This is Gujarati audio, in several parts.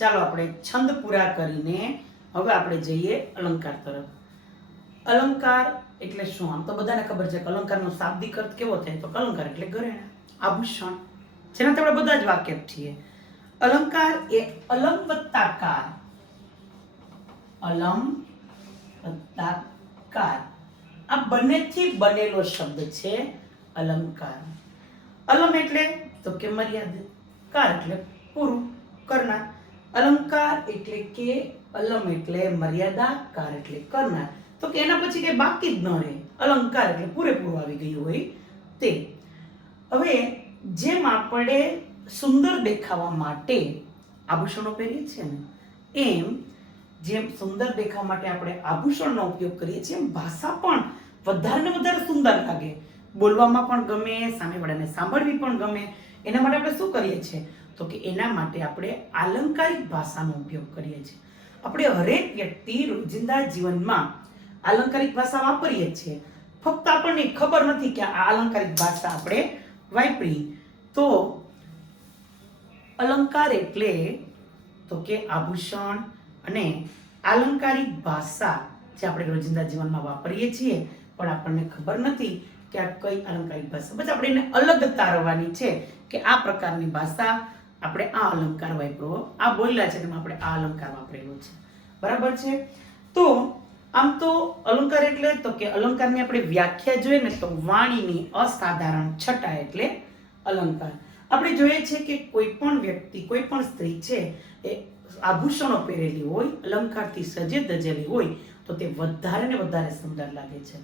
ચાલો આપણે છંદ પૂરા કરીને હવે આપણે જઈએ અલંકાર તરફ. અલંકાર એટલે શું? આમ તો બધાને ખબર છે કે અલંકારનો શાબ્દિક અર્થ કેવો થાય, તો અલંકાર એટલે ઘરેણા, આભૂષણ, જેનાથી આપણે બધા જ વાકેફ છીએ. અલંકાર એ અલમ વત્તા કાર, અલમ વત્તા કાર, આ બંનેથી બનેલો શબ્દ છે અલંકાર. અલમ એટલે તો કે મર્યાદિત, કાર એટલે પૂરું કરનાર. અલંકાર એટલે કે અલમ એટલે મર્યાદા, કાર એટલે કરનાર. તો કે એના પછી કઈ બાકી જ ન રહે, અલંકાર એટલે પૂરેપૂરું આવી ગયું હોય તે. હવે જેમ આપણે સુંદર દેખાવા માટે આભૂષણો પહેરીએ છીએ ને, એમ જેમ સુંદર દેખાવા માટે આપણે આભૂષણનો ઉપયોગ કરીએ છીએ, એમ ભાષા પણ વધારે ને વધારે સુંદર લાગે, બોલવામાં પણ ગમે, સામેવાળાને સાંભળવી પણ ગમે. એના માટે આપણે શું કરીએ છીએ? તો કે એના માટે આપણે આલંકારિક ભાષાનો ઉપયોગ કરીએ છીએ. આપણે હરેક વ્યક્તિ રોજિંદા જીવનમાં આલંકારિક ભાષા વાપરીએ છીએ, ફક્ત આપણને ખબર નથી કે આ આલંકારિક ભાષા આપણે વાપરી. તો અલંકાર એટલે તો કે આભૂષણ અને આલંકારિક ભાષા જે આપણે રોજિંદા જીવનમાં વાપરીએ છીએ, પણ આપણને ખબર નથી કે આ કઈ આલંકારિક ભાષા. બસ આપણે એને અલગ તારવવાની છે કે આ પ્રકારની ભાષા આપણે આ અલંકાર વાપરો, આ બોલ્યા છે તેમાં આપણે આ અલંકાર વાપરેલો છે. બરાબર છે? તો આમ તો અલંકાર એટલે તો કે અલંકારની આપણે વ્યાખ્યા જોઈએ ને, તો વાણીની અસાધારણ છટા એટલે અલંકાર. આપણે જોઈએ છે કે કોઈ પણ વ્યક્તિ, કોઈ પણ સ્ત્રી છે એ આભૂષણો પહેરેલી હોય, અલંકારથી સજે ધજેલી હોય, તો તે વધારે ને વધારે સુંદર લાગે છે.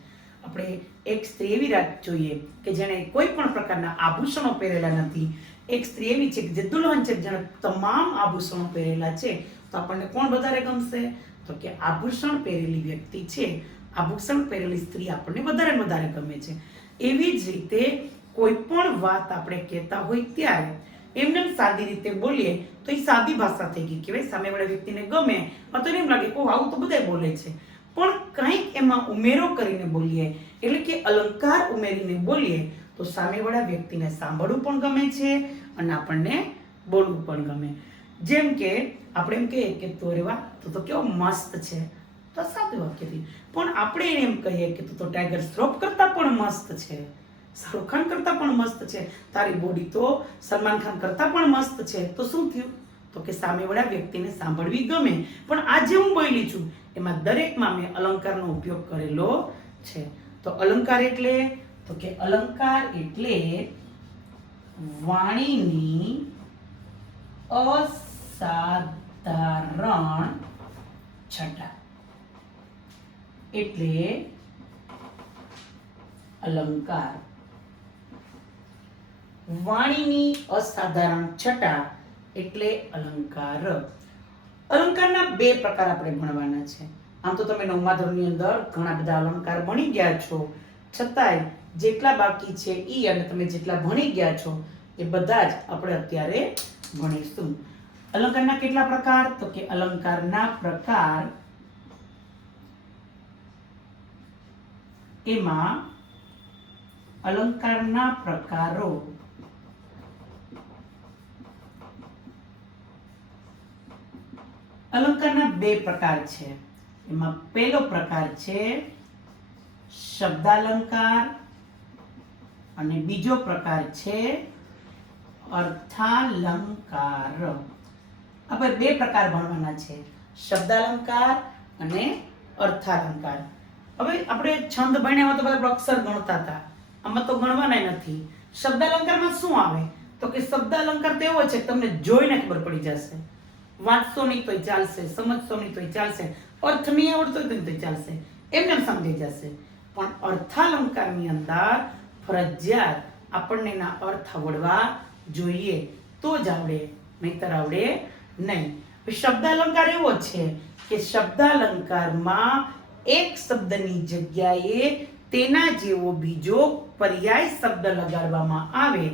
આપણે એક સ્ત્રી એવી રાત જોઈએ કે જેણે કોઈ પણ પ્રકારના આભૂષણો પહેરેલા નથી. એક સ્ત્રી એવી છે કે જે દુલ્હન છે, જેણે તમામ આભૂષણો પહેરેલા છે, તો આપણને કોણ વધારે ગમશે? તો કે આભૂષણ પહેરેલી વ્યક્તિ છે, આભૂષણ પહેરેલી સ્ત્રી આપણને વધારે ને વધારે ગમે છે. એવી જ રીતે કોઈ પણ વાત આપણે કહેતા હોય ત્યારે એમને સાદી રીતે બોલીએ તો એ સાદી ભાષા થઈ ગઈ કહેવાય, સામેવાળા વ્યક્તિને ગમે. તો એમ લાગે કે આવું તો બધા બોલે છે, પણ કંઈક એમાં ઉમેરો કરીને બોલીએ, એટલે કે અલંકાર ઉમેરીને બોલીએ, તો સામેવાળા વ્યક્તિને સાંભળવું પણ ગમે છે અને આપણને બોલવું પણ ગમે. જેમ કે આપણે એમ કહીએ કે તો રે વાહ, તો કેવો મસ્ત છે, તો સાદું વાક્યથી. પણ આપણે એને એમ કહીએ કે તો ટાઈગર શ્રોફ કરતા પણ મસ્ત છે, શાહરુખ ખાન કરતા પણ મસ્ત છે, તારી બોડી તો સલમાન ખાન કરતા પણ મસ્ત છે. તો શું થયું? તો કે સામેવાળા વ્યક્તિને સાંભળવી ગમે. પણ આજે હું બોલી છું એમાં દરેકમાં મેં અલંકારનો ઉપયોગ કરેલો છે. તો અલંકાર એટલે તો કે અલંકાર એટલે વાણીની અસાધારણ છટા એટલે અલંકાર. વાણીની અસાધારણ છટા એટલે અલંકાર. અલંકારના બે પ્રકાર આપણે ભણવાના છે. આમ તો તમે 9મા ધોરણની અંદર ઘણા બધા અલંકાર ભણી ગયા છો, છતાંય જેટલા બાકી છે ઈ અને તમે જેટલા ભણી ગયા છો એ બધા જ આપણે અત્યારે ભણીશું. અલંકારના કેટલા પ્રકાર? તો કે અલંકારના પ્રકાર એમાં અલંકારના પ્રકારો અલંકારના બે પ્રકાર છે. એમાં પહેલો પ્રકાર છે શબ્દાલંકાર અને બીજો પ્રકાર છે અર્થાલંકાર. આપણે બે પ્રકાર ભણવાના છે, શબ્દાલંકાર અને અર્થાલંકાર. હવે આપણે છંદ ભણ્યા તો બધા અક્ષર ગણતા હતા, આમાં તો ગણવાના નથી. શબ્દાલંકારમાં શું આવે? તો કે શબ્દાલંકાર તો એવો છે કે તમને જોઈને ખબર પડી જશે, વાંચશો નહીં તોય ચાલશે, સમજશો નહીં તોય ચાલશે, અર્થ નહીં આવડતો હોય તોય ચાલશે, એમને સમજાઈ જશે. પણ અર્થાલંકારની અંદર ફરજિયાત આપણને એના અર્થ આવડવા જોઈએ, તો જ આવડે, નહીતર આવડે નહીં. શબ્દાલંકાર એવો છે કે શબ્દાલંકારમાં એક શબ્દની જગ્યાએ તેના જેવો બીજો પર્યાય શબ્દ લગાડવામાં આવે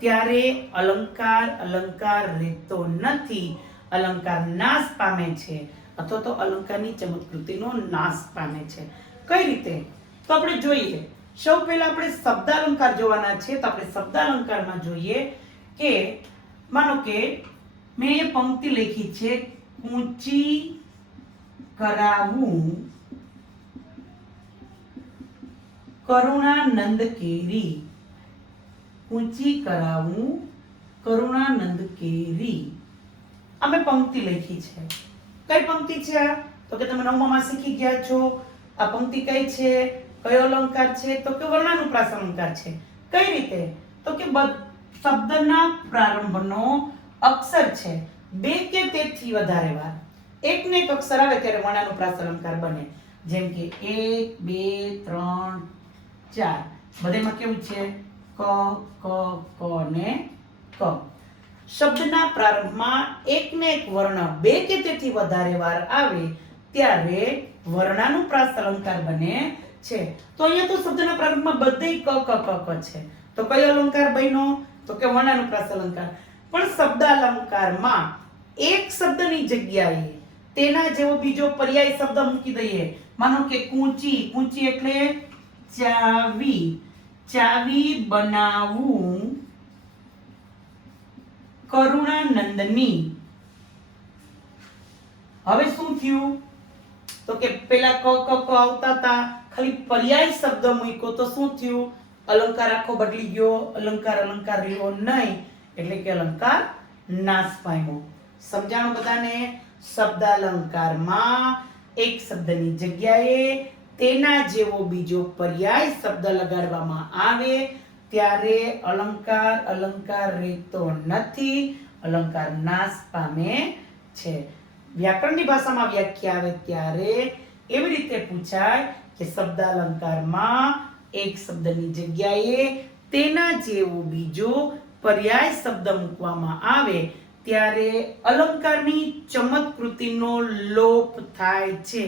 ત્યારે અલંકાર રહેતો નથી, અલંકાર નાશ પામે છે, અથવા તો અલંકારની ચમત્કૃતિનો નાશ પામે છે. કઈ રીતે? તો આપણે જોઈએ. સૌ પહેલા આપણે શબ્દાલંકાર જોવાના છે. તો આપણે શબ્દાલંકારમાં જોઈએ કે માનો કે મેં એ પંક્તિ લખી છે, કૂંચી કરાવું કરુણાનંદ કેરી. કૂંચી કરાવું કરુણાનંદ કેરી. આ મેં પંક્તિ લખી છે. કઈ પંક્તિ છે? તો કે તમે નવમામાં શીખી ગયા છો. આ પંક્તિ કઈ છે? કયો અલંકાર છે? તો કે વર્ણાનુપ્રાસ અલંકાર છે. કઈ રીતે? તો કે શબ્દના પ્રારંભનો અક્ષર છે બે કે તેથી વધારે વાર એક ને એક અક્ષર આવે ત્યારે વર્ણાનુપ્રાસ અલંકાર બને. જેમ કે 1 2 3 4 બધામાં કેવું છે? ક ક ક ને ક. શબ્દના પ્રારંભમાં એક ને એક વર્ણ બે કે તેથી વધારે વાર આવે ત્યારે વર્ણાનુપ્રાસ અલંકાર બને છે. તો અહીંયા તો શબ્દના પ્રારંભમાં બધે ક ક ક ક છે. તો કયો અલંકાર બન્યો? તો કે વર્ણાનુપ્રાસ અલંકાર. પણ શબ્દ અલંકારમાં એક શબ્દની જગ્યાએ તેના જેવો બીજો પર્યાય શબ્દ મૂકી દઈએ. માનો કે કૂંચી. કૂંચી એટલે ચાવી. ચાવી બનાવું કરુણાનંદની. હવે શું થયું? તો કે પેલા ક ક ક આવતા હતા, ખાલી પર્યાય શબ્દ મૂક્યો તો શું થયું? અલંકાર આખો બદલી ગયો. અલંકાર અલંકાર રહ્યો નહીં, એટલે કે અલંકાર નાશ પામ્યો. સમજાણું બધાને? શબ્દ અલંકારમાં એક શબ્દની જગ્યાએ તેના જેવો બીજો પર્યાય શબ્દ લગાડવામાં આવે ત્યારે અલંકાર અલંકાર રહેતો નથી, અલંકાર નાશ પામે છે. વ્યાકરણની ભાષામાં વ્યાખ્યા આવે ત્યારે એવી રીતે પૂછાય કે શબ્દ અલંકારમાં એક શબ્દની જગ્યાએ તેના જેવો બીજો પર્યાય શબ્દ મૂકવામાં આવે ત્યારે અલંકારની ચમત્કૃતિનો લોપ થાય છે.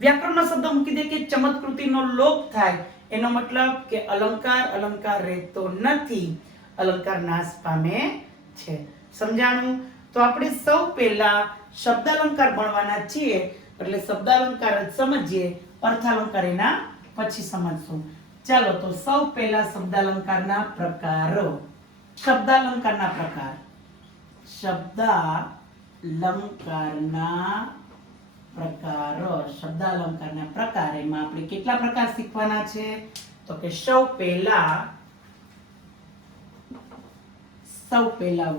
વ્યાકરણનો શબ્દ મૂકી દે કે ચમત્કૃતિનો લોપ થાય, એનો મતલબ કે અલંકાર અલંકાર રહેતો નથી, અલંકાર નાશ પામે છે. સમજાણું? તો આપણે સૌ પહેલા શબ્દ અલંકાર ભણવાના છીએ, એટલે શબ્દ અલંકાર જ સમજીએ, અર્થાલંકાર એના પછી સમજશું. ચાલો તો સૌ પહેલા શબ્દ અલંકારના પ્રકારો. શબ્દ અલંકારના પ્રકાર. શબ્દ અલંકારના પ્રકારો. શબ્દ અલંકારના પ્રકાર એમાં આપણે કેટલા પ્રકાર શીખવાના છે? તો કે સૌ પહેલા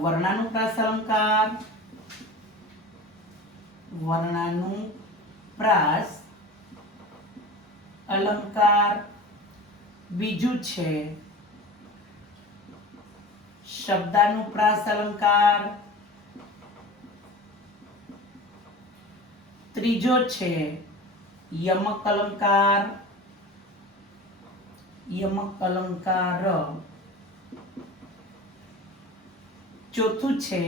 વર્ણાનુપ્રાસ અલંકાર. વર્ણાનુપ્રાસ અલંકાર. બીજું છે શબ્દાનુપ્રાસ અલંકાર. ત્રીજો છે યમક અલંકાર. યમક અલંકાર. ચોથું છે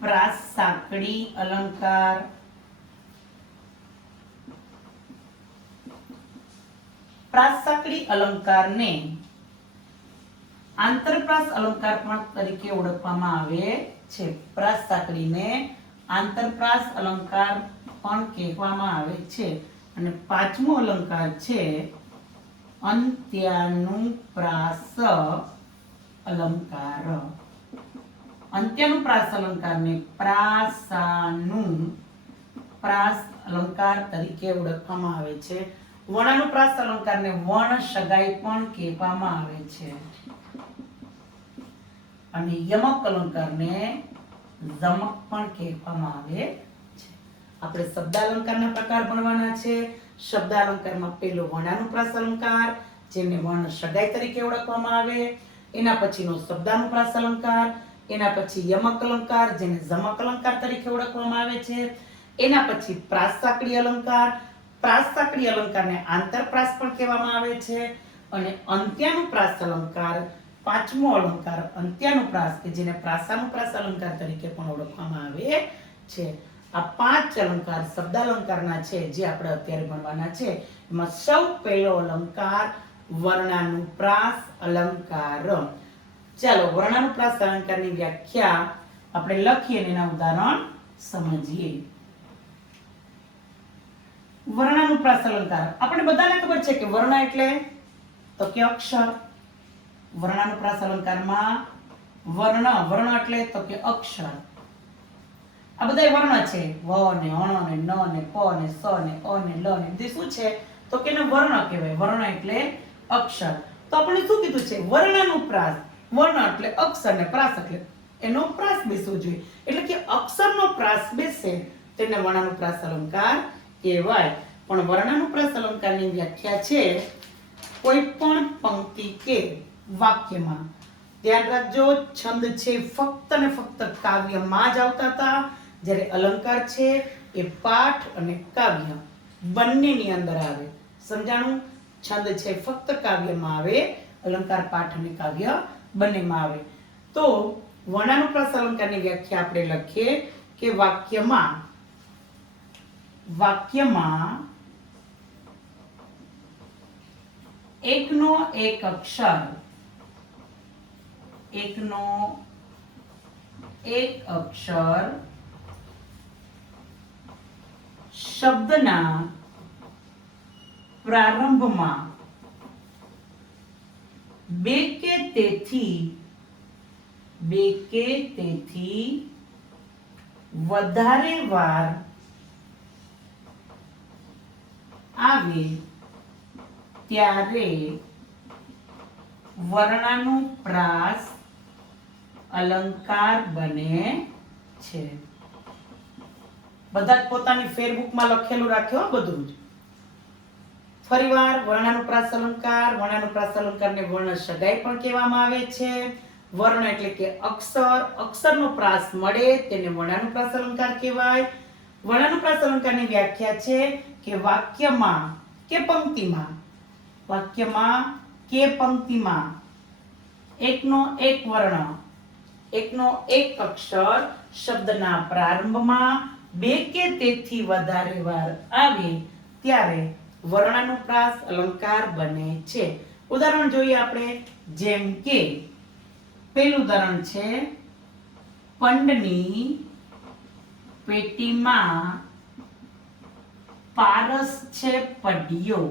પ્રાસ સાંકડી અલંકાર. પ્રાસ સાંકડી અલંકારને આંતરપ્રાસ અલંકાર પણ તરીકે ઓળખવામાં આવે છે. પ્રાસ સાંકડીને આંતરપ્રાસ અલંકાર પણ કહેવામાં આવે છે. અને પાંચમો અલંકાર છે અંત્યાનુપ્રાસ અલંકાર. અંત્યાનુપ્રાસ અલંકારને પ્રાસાનુપ્રાસ અલંકાર તરીકે ઓળખવામાં આવે છે. વર્ણાનુપ્રાસ અલંકારને વર્ણ સગાઈ પણ કહેવામાં આવે છે. અને યમક અલંકારને યમક પણ કહેવામાં આવે છે. આપણે શબ્દ અલંકારના પ્રકાર ભણવાના છે. શબ્દ અલંકારમાં પહેલો વર્ણાનુપ્રાસ અલંકાર, જેને વર્ણ સગાઈ તરીકે ઓળખવામાં આવે. એના પછીનો શબ્દાનુપ્રાસ અલંકાર, એના પછી યમક અલંકાર, જેને યમક અલંકાર તરીકે ઓળખવામાં આવે છે. એના પછી પ્રાસ સાંકડી અલંકાર. પ્રાસ સાંકડી અલંકારને આંતરપ્રાસ પણ કહેવામાં આવે છે. અને અંત્યાનુપ્રાસ અલંકાર, પાંચમો અલંકાર અંત્યાનુપ્રાસ, કે જેને પ્રાસાનુપ્રાસ અલંકાર તરીકે પણ ઓળખવામાં આવે છે. આ પાંચ અલંકાર શબ્દ અલંકારના છે, જે આપણે અત્યારે ભણવાના છે. એમાં સૌ પહેલો અલંકાર વર્ણાનુપ્રાસ અલંકાર. ચાલો વર્ણાનુપ્રાસ અલંકારની વ્યાખ્યા આપણે લખીએ અને એના ઉદાહરણ સમજીએ. વર્ણાનુપ્રાસ અલંકાર આપણે બધાને ખબર છે કે વર્ણ એટલે તો કે અક્ષર. વર્ણાનુપ્રાસ અલંકારમાં વર્ણ વર્ણ એટલે તો કે અક્ષર આ બધા વર્ણ છે વ ને અણ ને ન ને પ ને સ ને અ ને લ ને બધી શું છે તો કે એને વર્ણ કહેવાય વર્ણ એટલે અક્ષર તો આપણે શું કીધું છે વર્ણનું પ્રાસ વર્ણ એટલે અક્ષર ને પ્રાસ એટલે એનો પ્રાસ બેસવો જોઈએ એટલે કે અક્ષરનો પ્રાસ બેસે તેને વર્ણાનુપ્રાસ અલંકાર કહેવાય પણ વર્ણાનુપ્રાસ અલંકારની વ્યાખ્યા છે કોઈ પણ પંક્તિ કે વાક્યમાં ધ્યાન રાખજો છંદ છે ફક્ત ને ફક્ત કાવ્યમાં જ આવતા હતા જ્યારે અલંકાર છે એ પાઠ અને કાવ્ય બંનેની અંદર આવે સમજાણું છંદ છે ફક્ત કાવ્યમાં આવે અલંકાર પાઠ અને કાવ્ય બંનેમાં આવે તો વર્ણાનુપ્રાસ અલંકારની વ્યાખ્યા આપણે લખીએ કે વાક્યમાં એકનો એક અક્ષર શબ્દના પ્રારંભમાં બે કે તેથી વધારે વાર આવે ત્યારે વર્ણાનુપ્રાસ અલંકાર બને છે બધા પોતાની ફેરબુકમાં લખેલું રાખ્યો બધું જ ફરીવાર વર્ણાનુપ્રાસ અલંકારને વર્ણ સગાઈ પણ કહેવામાં આવે છે વર્ણ એટલે કે અક્ષરનો પ્રાસ મળે તેને વર્ણાનુપ્રાસ અલંકાર કહેવાય વર્ણાનુપ્રાસ અલંકારની વ્યાખ્યા છે કે વાક્યમાં કે પંક્તિમાં એકનો એક વર્ણ એકનો એક અક્ષર શબ્દના પ્રારંભમાં બે કે તેથી વધારે વાર આવે ત્યારે વર્ણાનુપ્રાસ અલંકાર બને છે ઉદાહરણ જોઈએ આપણે જેમ કે પહેલું ઉદાહરણ છે પંડની પેટીમાં પારસ છે પડ્યો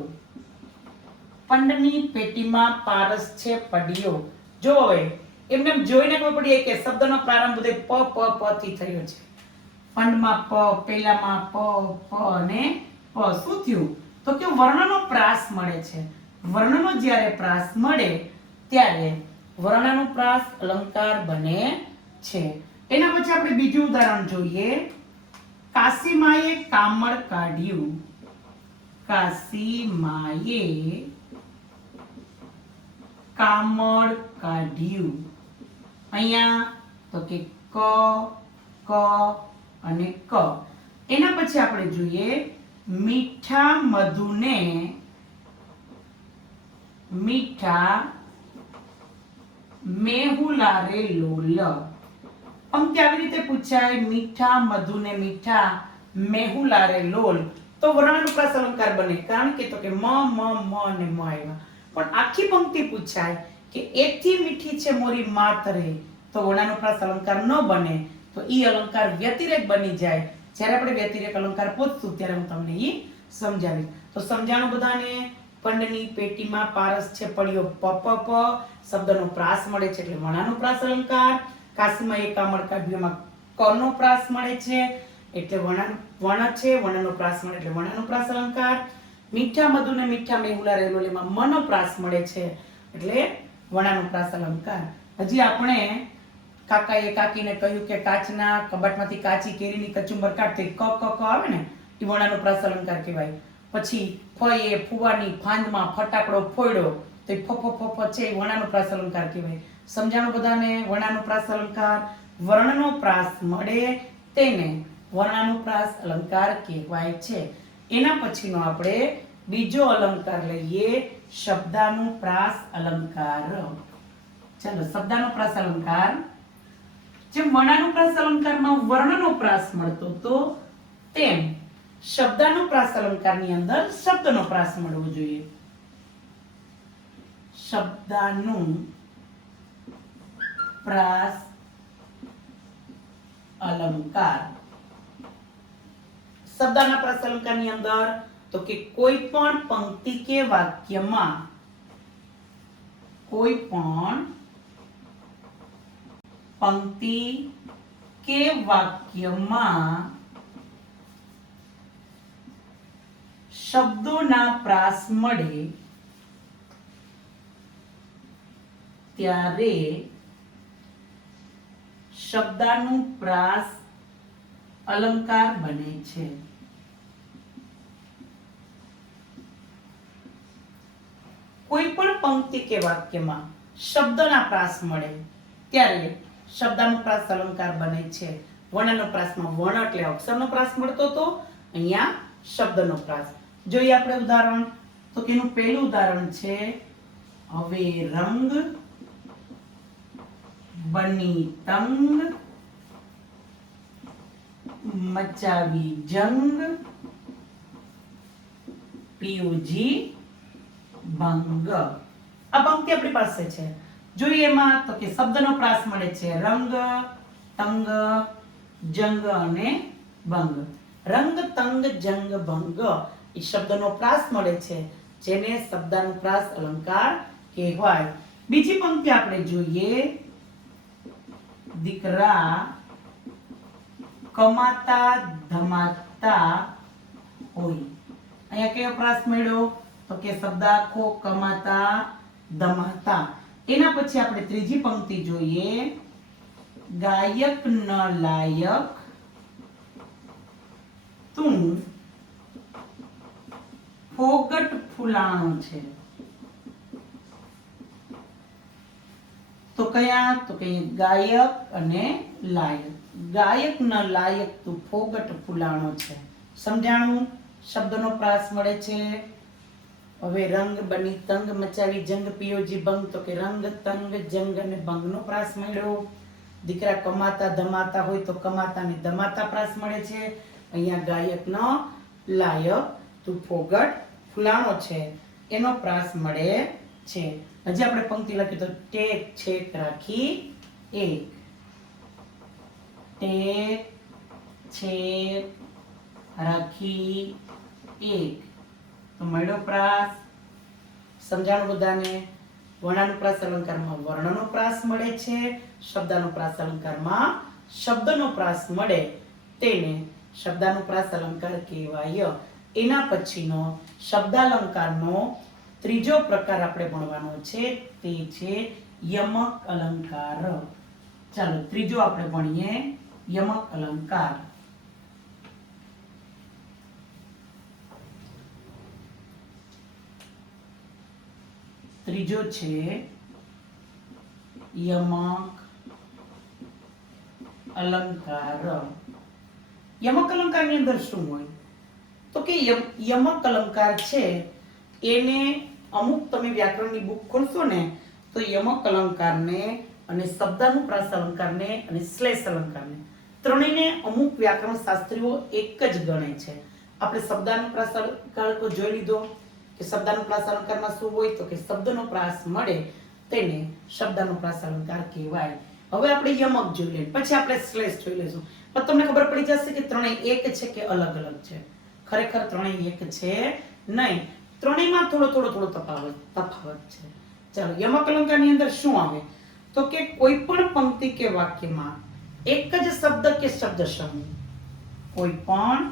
પંડની પેટીમાં પારસ છે પડ્યો જો હવે એમને જોઈને ખબર પડી કે શબ્દનો પ્રારંભ બધે પ થી થયો છે પંડમાં પ પહેલામાં પ અને પ શું થયું તો કે વર્ણનો પ્રાસ મળે છે વર્ણનો જ્યારે પ્રાસ મળે ત્યારે વર્ણાનુપ્રાસ અલંકાર બને છે એના પછી આપણે બીજું ઉદાહરણ જોઈએ કાશીમાએ કામળ કાઢ્યું અહીંયા તો કે ક અને ક એના પછી આપણે જોઈએ મીઠા મેહુલારે લોલ પંક્તિ આવી રીતે પૂછાય મીઠા મધુને મીઠા મેહુલારે લોલ તો વર્ણાનુપ્રાસ અલંકાર બને કારણ કે તો કે મ અને મ આવ્યા પણ આખી પંક્તિ પૂછાય કે એથી મીઠી છે મોરી માતરે તો વર્ણાનુપ્રાસ અલંકાર ન બને તો ઈ અલંકાર વ્યતિરેક બની જાય જ્યારે આપણે વ્યતિરેક અલંકાર પૂછશું ત્યારે હું તમને ઈ સમજાવીશ તો સમજાણું બધાને પંડની પેટીમાં પારસ છે પડ્યો પ શબ્દનો પ્રાસ મળે છે એટલે વર્ણાનુપ્રાસ અલંકાર કાશીમાં એક કામળ કાઢ્યોમાં ક નો પ્રાસ મળે છે એટલે વર્ણ છે વર્ણનો પ્રાસ મળે એટલે વર્ણાનુપ્રાસ અલંકાર મીઠા મધુને મીઠા મેહુલા રેલોલીમાં મનો પ્રાસ મળે છે એટલે વર્ણાનુપ્રાસ અલંકાર હજી આપણે કાકાએ કાકીને કહ્યું કે કાચના કબાટમાંથી કાચી કેરીની કચુંબર કાઢતે ક આવે ને એ વર્ણાનુપ્રાસ અલંકાર કહેવાય પછી ફઈએ ફુવાની ફાંદમાં ફટાકડો ફોડ્યો તો ફ છે એ વર્ણાનુપ્રાસ અલંકાર કહેવાય સમજાણું બધાને વર્ણાનુપ્રાસ અલંકાર વર્ણનો પ્રાસ મળે તેને વર્ણાનુપ્રાસ અલંકાર કહેવાય છે એના પછીનો આપણે બીજો અલંકાર લઈએ શબ્દાનુપ્રાસ અલંકાર ચાલો શબ્દાનુપ્રાસ અલંકાર જેમ વર્ણાનુપ્રાસ અલંકારમાં વર્ણનો પ્રાસ મળતો તો તેમ શબ્દાનુપ્રાસ અલંકારની અંદર શબ્દનો પ્રાસ મળવો જોઈએ શબ્દાનુપ્રાસ અલંકાર શબ્દાનુપ્રાસ અલંકારની અંદર તો કે કોઈ પણ પંક્તિ કે વાક્યમાં કોઈ પણ पंक्ति के वाक्य में शब्दों प्रास मळे त्यारे शब्दानुप्रास अलंकार बने छे। कोई पण पंक्ति के वाक्य में शब्दना प्रास मळे त्यारे शब्दानुप्रास अलंकार बने छे। वर्णानुप्रास में वर्ण એટલે અક્ષરનો પ્રાસ મળતો તો અહીંયા શબ્દનો પ્રાસ। જોઈએ આપણે ઉદાહરણ તો કેનું પહેલું ઉદાહરણ છે હવે રંગ બની તંગ મચાવી જંગ પીયુજી ભંગ। આ પંક્તિ આપણી પાસે છે। જોઈએ એમાં તો કે શબ્દનો પ્રાસ મળે છે રંગ તંગ જંગ અને ભંગ। રંગ તંગ જંગ ભંગ એ શબ્દનો પ્રાસ મળે છે જેને શબ્દાનુપ્રાસ અલંકાર કહેવાય। બીજી પંક્તિ આપણે જોઈએ દીકરા કમાતા ધમાતા હોય। અહીંયા કયો પ્રાસ મળ્યો તો કે શબ્દાખો કમાતા ધમાતા। એના પછી આપણે ત્રીજી પંક્તિ જોઈએ ગાયક ન લાયક તું ફોગટ ફૂલાણો છે। તો કયા તો કે ગાયક અને લાયક। ગાયક ન લાયક તું ફોગટ ફૂલાણો છે। સમજાણું શબ્દનો પ્રાસ મળે છે। હવે રંગ બની તંગ મચાવી જંગ પીયોજી ભંગ તો કે રંગ તંગ જંગ અને ભંગનો પ્રાસ મળ્યો। દીકરા કમાતા ધમાતા હોય તો કમાતા ને ધમાતા પ્રાસ મળે છે। અહીંયા ગાયક ન લાયક તું ફોગટ ફૂલાણો છે એનો પ્રાસ મળે છે। હજી આપણે પંક્તિ લખી તો ટેક છેક રાખી એક ટેક છેક રાખી એક તો મળ્યો પ્રાસ। સમજાણું બધાને। વર્ણાનુપ્રાસ અલંકારમાં વર્ણનો પ્રાસ મળે છે શબ્દાનુપ્રાસ અલંકારમાં શબ્દનો પ્રાસ મળે તેને શબ્દાનુપ્રાસ અલંકાર કહેવાય। એના પછીનો શબ્દાલંકારનો ત્રીજો પ્રકાર આપણે ભણવાનો છે તે છે યમક અલંકાર। ચાલો ત્રીજો આપણે ભણીએ યમક અલંકાર। ત્રીજો છે યમક અલંકાર। યમક અલંકારની અંદર શું હોય તો કે યમક અલંકાર છે એને અમુક તમે વ્યાકરણની બુક ખોલશો ને તો યમક અલંકારને અને શબ્દાનુપ્રાસ અલંકારને અને શ્લેષ અલંકારને ત્રણેયને અમુક વ્યાકરણ શાસ્ત્રીઓ એક જ ગણે છે। આપણે શબ્દાનુપ્રાસ અલંકાર તો જોઈ લીધો કે શબ્દાનુપ્રાસ અલંકારમાં શું હોય તો કે શબ્દનો પ્રાસ મળે તેને શબ્દાનુપ્રાસ અલંકાર કહેવાય। હવે આપણે યમક જોઈ લઈએ પછી આપણે શ્લેષ જોઈ લઈશું પણ તમને ખબર પડી જશે કે ત્રણેય એક છે કે અલગ અલગ છે। ખરેખર ત્રણેય એક છે નહીં, ત્રણેયમાં થોડો તફાવત છે। ચાલો યમક અલંકારની અંદર શું આવે તો કે કોઈ પણ પંક્તિ કે વાક્યમાં એક જ શબ્દ કે શબ્દ સમૂહ કોઈ પણ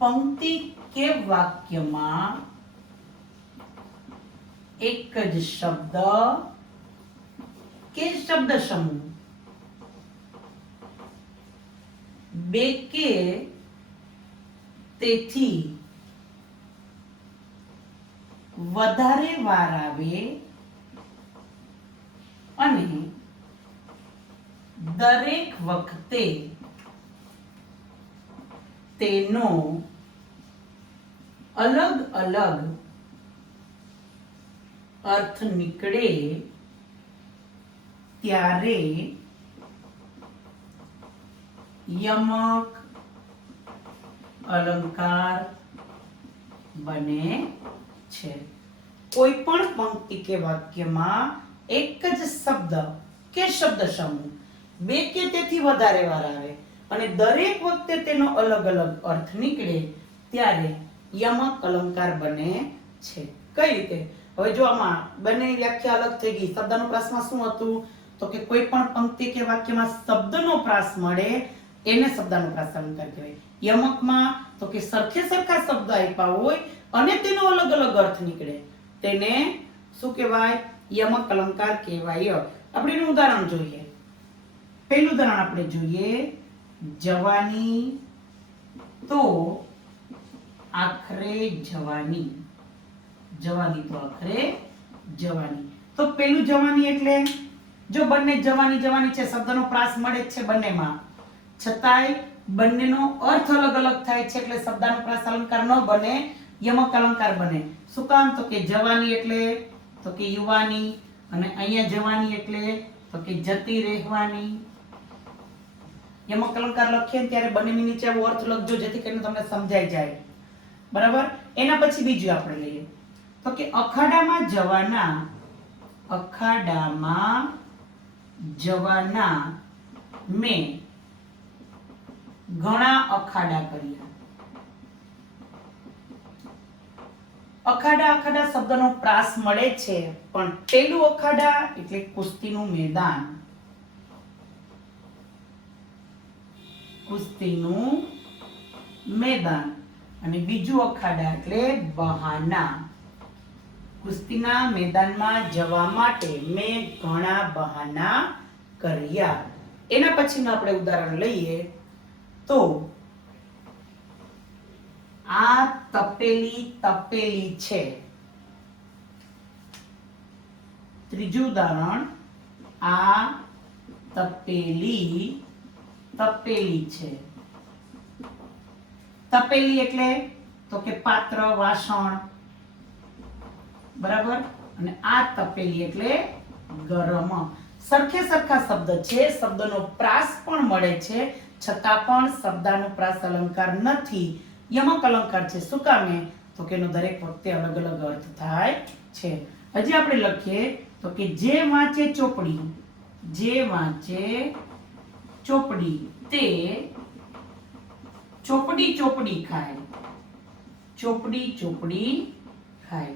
पंक्ति के वाक्य में एक ज शब्द के शब्द समूह बे के तेथी वधारे वार आवे अने दरेक वखते तेनो अलग अलग अर्थ निकले त्यारे यमक अलंकार बने छे। कोई पण पंक्ति के वाक्य में एक ज शब्द के शब्द समूह बे के तेथी वधारे वार आवे અને દરેક વખતે તેનો અલગ અલગ અર્થ નીકળે ત્યારે યમક અલંકાર બને છે। કઈ રીતે? હવે જો આમાં બંનેની વ્યાખ્યા અલગ થઈ ગઈ. શબ્દાનુપ્રાસમાં શું હતું? તો કે કોઈ પણ પંક્તિ કે વાક્યમાં શબ્દનો પ્રાસ મળે એને શબ્દાનુપ્રાસ અલંકાર કહેવાય. યમકમાં તો કે સરખે સરખા શબ્દ આપ્યા હોય અને તેનો અલગ અલગ અર્થ નીકળે તેને શું કહેવાય? યમક અલંકાર કહેવાય. આપણે એનું ઉદાહરણ જોઈએ. પહેલું ઉદાહરણ આપણે જોઈએ, જવાની તો આખરે જવાની. જવાની તો આખરે જવાની. તો પેલું જવાની એટલે જો બંને જવાની જવાની છે, શબ્દનો પ્રાસ મળે છે બંનેમાં, છતાંય બંનેનો અર્થ અલગ અલગ થાય છે એટલે શબ્દાનુપ્રાસ અલંકાર ન બને, યમક અલંકાર બને. શું કામ? તો કે જવાની એટલે તો કે યુવાની અને અહીંયા જવાની એટલે તો કે જતી રહેવાની. યમક અલંકાર લખીએ ત્યારે બંનેની નીચે આવો અર્થ લખજો જેથી કરીને તમને સમજાઈ જાય. બરાબર? એના પછી બીજું આપણે લઈએ તો કે અખાડામાં જવાના. અખાડામાં જવાના મેં ઘણા અખાડા કર્યા. અખાડા અખાડા શબ્દનો પ્રાસ મળે છે પણ પેલું અખાડા એટલે કુસ્તીનું મેદાન. કુસ્તીનું મેદાન અને બીજું અખાડા એટલે બહાના. કુસ્તીના મેદાનમાં જવા માટે મેં ઘણા બહાના કર્યા. એના પછીનું આપણે ઉદાહરણ લઈએ તો આ તપેલી તપેલી છે. ત્રીજું ઉદાહરણ, આ તપેલી તપેલી છે. તપેલી એટલે તો કે પાત્ર, વાસણ. બરાબર? અને આ તપેલી એટલે ગરમ. સરખે સરખા શબ્દ છે, શબ્દનો પ્રાસ પણ મળે છે છતાં પણ શબ્દાનુપ્રાસ અલંકાર નથી, યમક અલંકાર છે. શું કામે? તો કે એનો દરેક વખતે અલગ અલગ અર્થ થાય છે. હજી આપણે લખીએ તો કે જે વાંચે ચોપડી, જે વાંચે ચોપડી તે ચોપડી ચોપડી ખાય. ચોપડી ચોપડી ખાય.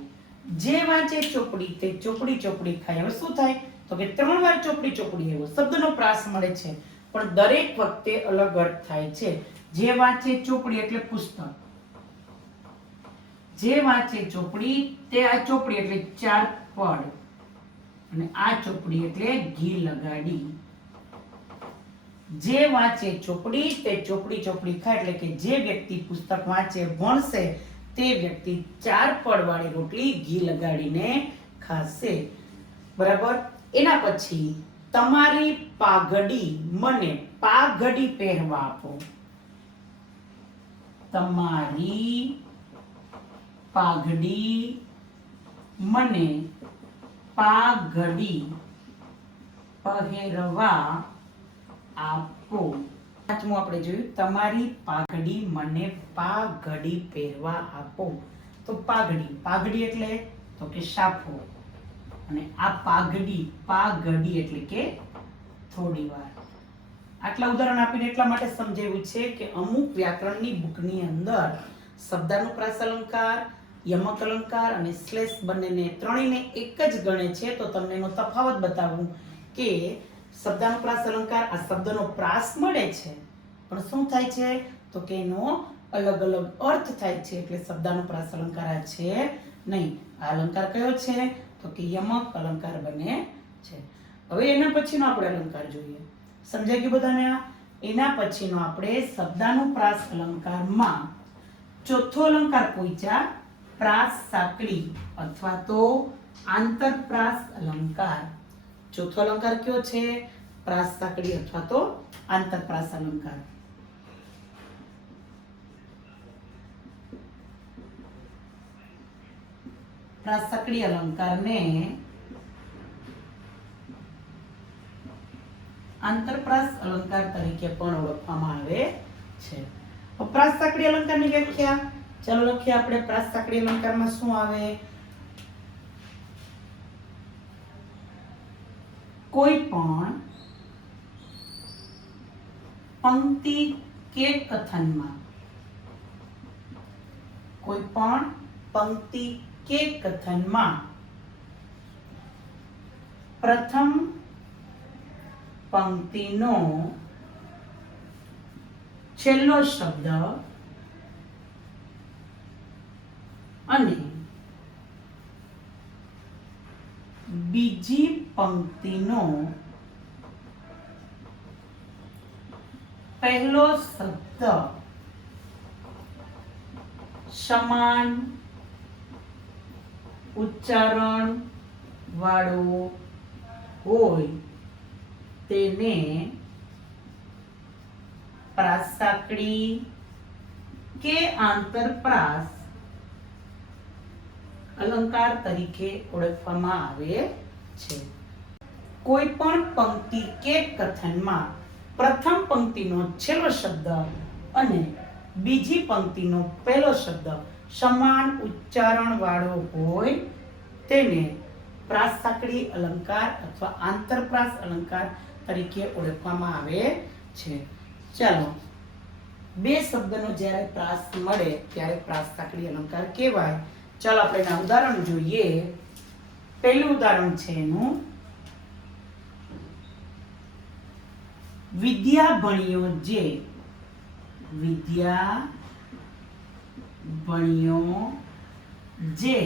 જે વાંચે ચોપડી તે ચોપડી ચોપડી ખાય. હવે શું થાય? તો કે 3 વાર ચોપડી ચોપડી એવો શબ્દનો પ્રાસ મળે છે પણ દરેક વખતે અલગ અર્થ થાય છે. જે વાંચે ચોપડી એટલે પુસ્તક. જે વાંચે ચોપડી તે આ ચોપડી એટલે 4 પડ અને આ ચોપડી એટલે ઘી લગાડી. જે વાંચે ચોપડી તે ચોપડી ચોપડી ખાય એટલે કે જે વ્યક્તિ પુસ્તક વાંચે, ભણશે તે વ્યક્તિ 4 પડ વાળી રોટલી ઘી લગાડીને ખાશે. બરાબર? એના પછી તમારી પાઘડી મને પાઘડી પહેરવા આપો. તમારી પાઘડી મને પાઘડી પહેરવા આપો. પાંચમું આપણે જોયું, તમારી પાઘડી મને પાઘડી પહેરવા આપો. તો પાઘડી, પાઘડી એટલે તો કે સાફો અને આ પાઘડી, પાઘડી એટલે કે થોડી વાર. આટલા ઉદાહરણ આપીને એટલા માટે સમજાવ્યું છે કે અમુક વ્યાકરણની બુકની અંદર શબ્દાનુપ્રાસ અલંકાર, યમક અલંકાર અને શ્લેષ બંનેને ત્રણેયને એક જ ગણે છે. તો તમને એનો તફાવત બતાવું કે શબ્દાનુપ્રાસ અલંકાર આ શબ્દનો પ્રાસ મળે છે પણ શું થાય છે? તો કે એનો અલગ અલગ અર્થ થાય છે એટલે શબ્દાનુપ્રાસ અલંકાર આ છે નહીં. આ અલંકાર કયો છે? તો કે યમક અલંકાર બને છે. હવે એના પછીનો આપણે અલંકાર જોઈએ. સમજાઈ ગયું બધાને? એના પછીનો આપણે શબ્દાનુપ્રાસ અલંકારમાં ચોથો અલંકાર પોઈચા, પ્રાસ સાંકળી અથવા તો આંતરપ્રાસ અલંકાર. ચોથો અલંકાર કયો છે? પ્રાસ સાંકળી અથવા તો આંતરપ્રાસ અલંકાર. પ્રાસ સાંકળી અલંકારને આંતરપ્રાસ અલંકાર તરીકે પણ ઓળખવામાં આવે છે. પ્રાસ સાંકળી અલંકારની વ્યાખ્યા ચાલો લખીએ આપણે. પ્રાસ સાંકળી અલંકારમાં શું આવે? કોઈ પણ પંક્તિ કે કથનમાં, કોઈ પણ પંક્તિ કે કથનમાં પ્રથમ પંક્તિનો છેલ્લો શબ્દ અને બીજી પંક્તિનો પહેલો શબ્દ સમાન ઉચ્ચારણ વાળો હોય તેને પ્રાસસાકડી કે આંતરપ્રાસ અલંકાર તરીકે ઓળખવામાં આવે છે. કોઈ પણ પંક્તિ કે કથનમાં પ્રથમ પંક્તિનો છેલ્લો શબ્દ અને બીજી પંક્તિનો પહેલો શબ્દ સમાન ઉચ્ચારણ વાળો હોય તેને પ્રાસસાકડી અલંકાર અથવા આંતરપ્રાસ અલંકાર તરીકે ઓળખવામાં આવે છે. ચાલો, બે શબ્દનો જ્યારે પ્રાસ મળે ત્યારે પ્રાસસાકડી અલંકાર કહેવાય. ચાલો આપણે એના ઉદાહરણ જોઈએ. પહેલું ઉદાહરણ છે એનું, વિદ્યા ભણ્યો જે. વિદ્યા ભણ્યો જે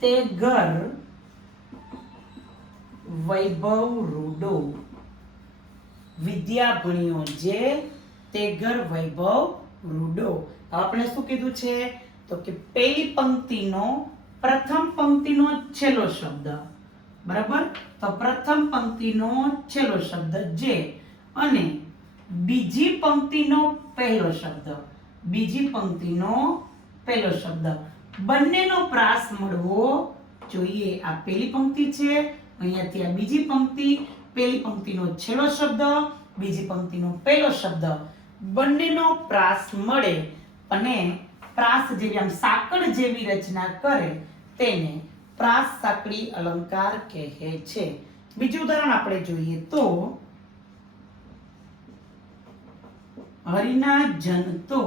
તે ઘર વૈભવ રૂડો. વિદ્યા ભણ્યો જે તે ઘર વૈભવ રૂડો. આપણે શું કીધું છે? તો કે પહેલી પંક્તિનો પ્રથમ પંક્તિનો છેલ્લો શબ્દ, બરાબર? તો પ્રથમ પંક્તિનો છેલ્લો શબ્દ જે અને બીજી પંક્તિનો પહેલો શબ્દ, બીજી પંક્તિનો પહેલો શબ્દ, બંનેનો પ્રાસ મળવો જોઈએ. આ પહેલી પંક્તિ છે, અહીંયાથી આ બીજી પંક્તિ, પહેલી પંક્તિનો છેલ્લો શબ્દ, બીજી પંક્તિનો પહેલો શબ્દ, બંનેનો પ્રાસ મળે અને પ્રાસ જેવી આમ સાંકળ જેવી રચના કરે તેને પ્રાસસાકડી અલંકાર કહે છે. બીજું ઉદાહરણ આપણે જોઈએ તો, હરિના જન તો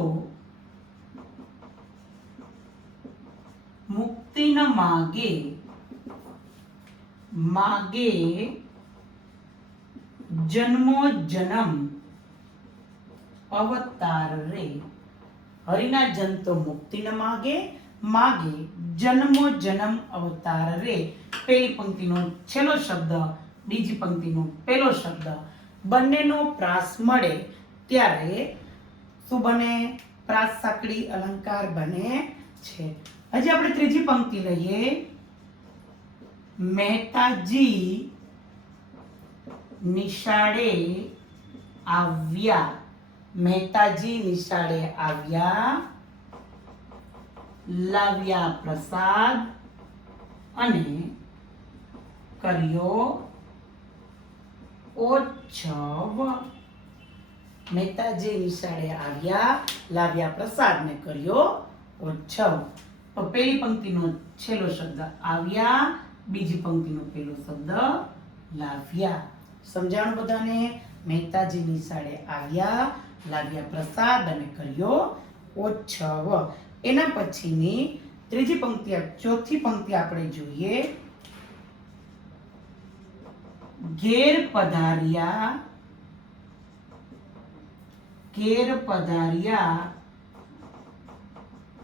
મુક્તિ ન માગે. માગે જન્મો જન્મ અવતાર રે. હરિના જન તો મુક્તિ ન માગે, માગે જન્મો જન્મ અવતાર રે. પહેલી પંક્તિનો છેલ્લો શબ્દ, બીજી પંક્તિનો પહેલો શબ્દ, બંનેનો પ્રાસ મળે ત્યારે શું બને? પ્રાસસાકડી અલંકાર બને છે. હજી આપણે ત્રીજી પંક્તિ લઈએ. મહેતાજી નિશાળે આવ્યા. મહેતાજી નિશાળે આવ્યા, લાવ્યા પ્રસાદ અને કર્યો ઓછવ. મહેતાજી નિશાળે આવ્યા, લાવ્યા પ્રસાદ ને કર્યો ઓછવ. તો પહેલી પંક્તિનો છેલ્લો શબ્દ આવ્યા, બીજી પંક્તિનો પહેલો શબ્દ લાવ્યા. સમજાણું બધાને? મહેતાજી નિશાળે આવ્યા, લાવ્યા પ્રસાદ અને કર્યો ઓછવ. એના પછીની ત્રીજી પંક્તિ, ચોથી પંક્તિ આપણે જોઈએ. ઘેર પધાર્યા, ઘેર પધાર્યા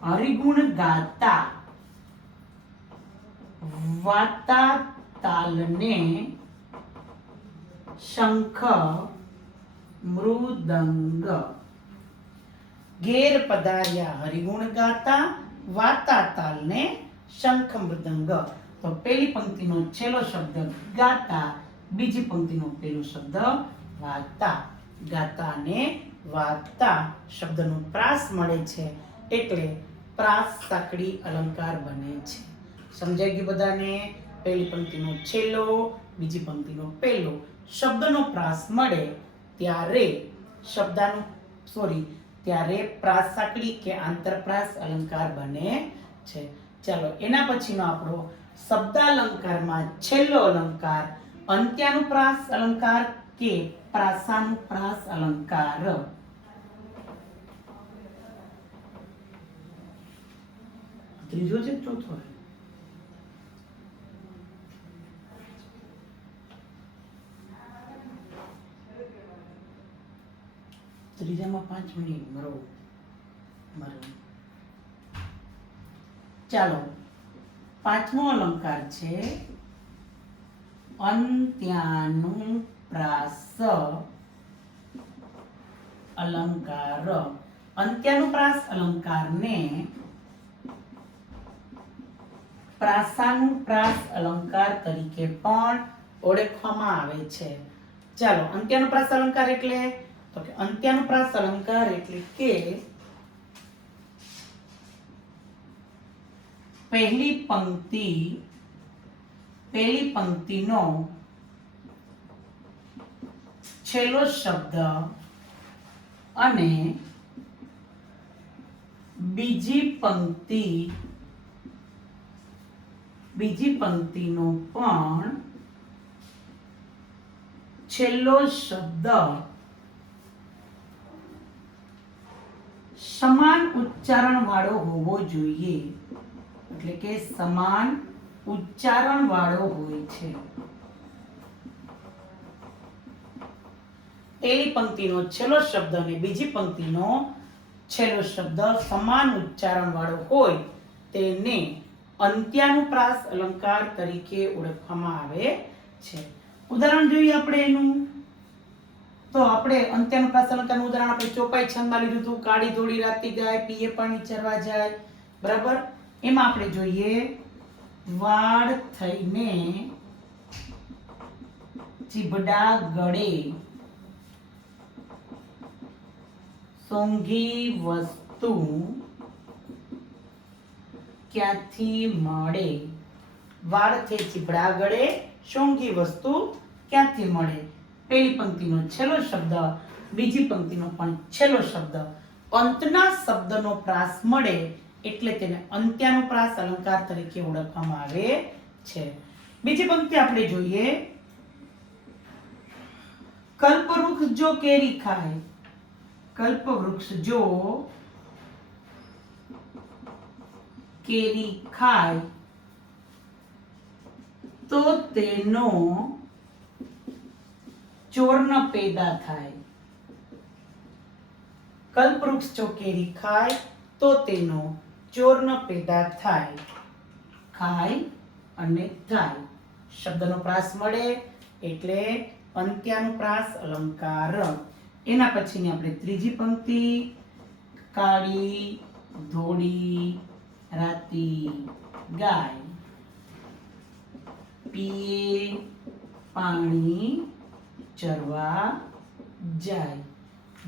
હરિગુણ ગાતા, વાતા તાલને શંખ મૃદંગ. ઘેર પધાર્યા હરિગુણ ગાતા, વાતા તાલને શંખ મૃદંગ. તો પહેલી પંક્તિનો છેલ્લો શબ્દ ગાતા, બીજી પંક્તિનો પહેલો શબ્દ વાતા. ગાતા ને વાતા શબ્દનો પ્રાસ મળે છે એટલે પ્રાસસાકડી અલંકાર બને છે. સમજાઈ ગયું બધાને? પહેલી પંક્તિનો છેલ્લો, બીજી પંક્તિનો પહેલો શબ્દનો પ્રાસ મળે ત્યારે ત્યારે પ્રાસસાકડી કે આંતરપ્રાસ અલંકાર બને છે. ચાલો, એના પછીનો આપણો શબ્દાલંકારમાં છેલ્લો અલંકાર અંત્યાનુપ્રાસ અલંકાર કે પ્રાસાનુપ્રાસ અલંકાર. ત્રીજો છે કે ચોથો? ત્રીજામાં 5 મિનિટ મરો. ચાલો, પાંચમો અલંકાર છે અંત્યાનુપ્રાસ અલંકાર. અંત્યાનુપ્રાસ અલંકારને પ્રાસાનુપ્રાસ અલંકાર તરીકે પણ ઓળખવામાં આવે છે. ચાલો, અંત્યાનુપ્રાસ અલંકાર એટલે તો કે અંત્યાનુપ્રાસ અલંકાર એટલે કે પહેલી પંક્તિનો છેલ્લો શબ્દ અને બીજી પંક્તિનો પણ છેલ્લો શબ્દ સમાન ઉચ્ચારણ વાળો હોવો જોઈએ. એટલે કે સમાન ઉચ્ચારણ વાળો હોય છે. પહેલી પંક્તિનો છેલ્લો શબ્દ અને બીજી પંક્તિનો છેલ્લો શબ્દ સમાન ઉચ્ચારણ વાળો હોય તેને અંત્યાનુપ્રાસ અલંકાર તરીકે ઓળખવામાં આવે છે. ઉદાહરણ જોઈએ આપણે એનું. તો આપણે અંત્યાનુપ્રાસ અલંકારનું ઉદાહરણ આપણે ચોપાઈ છંદમાં લીધું હતું. કાળી ધોળી રાતી ગાય, પીએ પાણી ચરવા જાય. બરાબર. એમાં આપણે જોઈએ વાડ થઈને ચીબડા ગળે સોંઘી વસ્તુ ક્યાંથી મળે. વાડ થઈ ચીબડા ગળે સોંઘી વસ્તુ ક્યાંથી મળે. પહેલી પંક્તિનો છેલ્લો શબ્દ, બીજી પંક્તિનો પણ છેલ્લો શબ્દ, અંતના શબ્દનો પ્રાસ મળે એટલે તેને અંત્યાનુપ્રાસ અલંકાર તરીકે ઓળખવામાં આવે છે. બીજી પંક્તિ આપણે જોઈએ કલ્પવૃક્ષ જો કેરી ખાય. કલ્પવૃક્ષ જો કેરી ખાય તો તેનો ચોર ન પેદા થાય. કલ્પવૃક્ષ જો કેરી ખાય તો તેનો ચોર ન પેદા થાય. ખાય અને થાય શબ્દનો પ્રાસ મળે એટલે અંત્યાનુપ્રાસ અલંકાર. એના પછીની આપણે ત્રીજી પંક્તિ કાળી ધોળી રાતી ગાય, પીએ પાણી ચરવા જાય.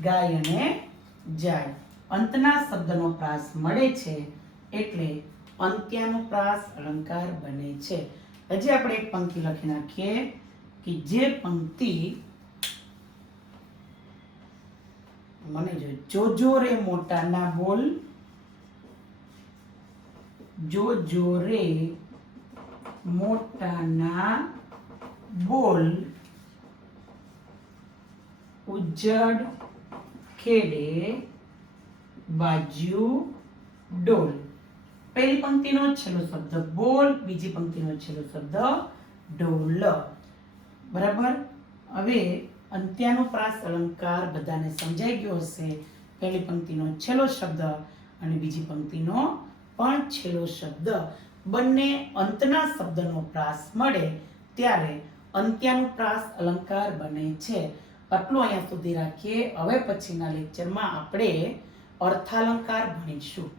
ગાય અને જાય અંતના શબ્દનો પ્રાસ મળે છે એટલે અંત્યાનુપ્રાસ અલંકાર બને છે. હજી આપણે એક પંક્તિ લખી નાખીએ કે જે પંક્તિ મને જોજો રે મોટાના બોલ, જોજો રે મોટાના બોલ, ઉજ્જડ ખેડે બાજુ ડોલ. પહેલી પંક્તિનો છેલ્લો શબ્દ બોલ, બીજી પંક્તિનો છેલ્લો શબ્દ ડોલ. બરાબર. હવે અંત્યાનુપ્રાસ અલંકાર બધાને સમજાઈ ગયો હશે. પહેલી પંક્તિનો છેલ્લો શબ્દ અને બીજી પંક્તિનો પણ છેલ્લો શબ્દ બંને અંતના શબ્દનો પ્રાસ મળે ત્યારે અંત્યાનુપ્રાસ અલંકાર બને છે. આટલું અહીંયા સુધી રાખીએ. હવે પછીના લેક્ચરમાં આપણે અર્થાલંકાર ભણીશું.